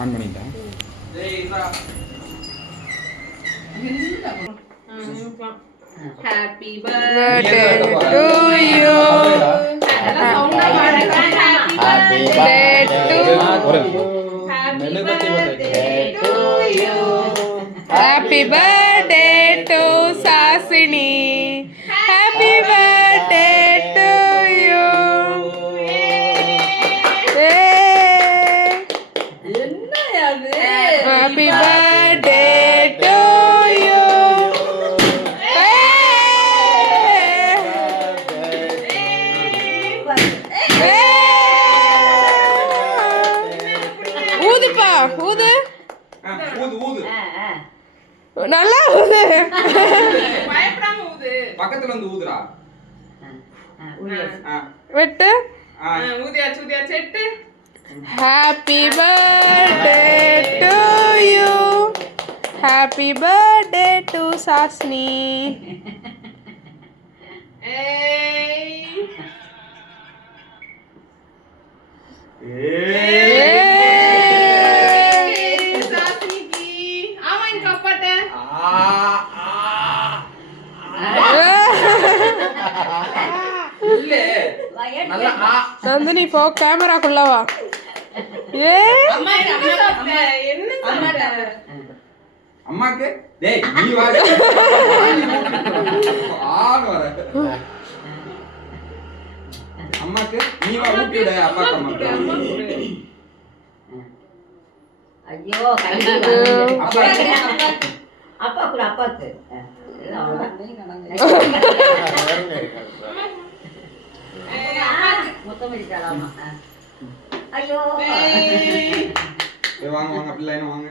On பண்ணிட்டேன். Happy birthday to you. Happy birthday to you. Happy birthday to Sasini. Happy birthday to you. Happy birthday to you. ஊதுப்பா ஊது நல்லா ஊது பயப்படாம ஊது. பக்கத்துல வந்து ஊதுடா. வெட்டு ஊதியாச்சு ஊதியாச்சு எட்டு. Happy birthday to you. Happy birthday to Sasni. Nandini போ கேமராக்குள்ள வா. அம்மாக்கு டேய் நீ வா. ஆன் வர. அம்மாக்கு நீ வா ஊட்டிடு அப்பாக்கு அம்மாக்கு. ஐயோ அப்பா கூட அப்பாக்கு மொத்தம் இருக்காளாமா. ஐயோ வாங்க வாங்க பிள்ளை வாங்க.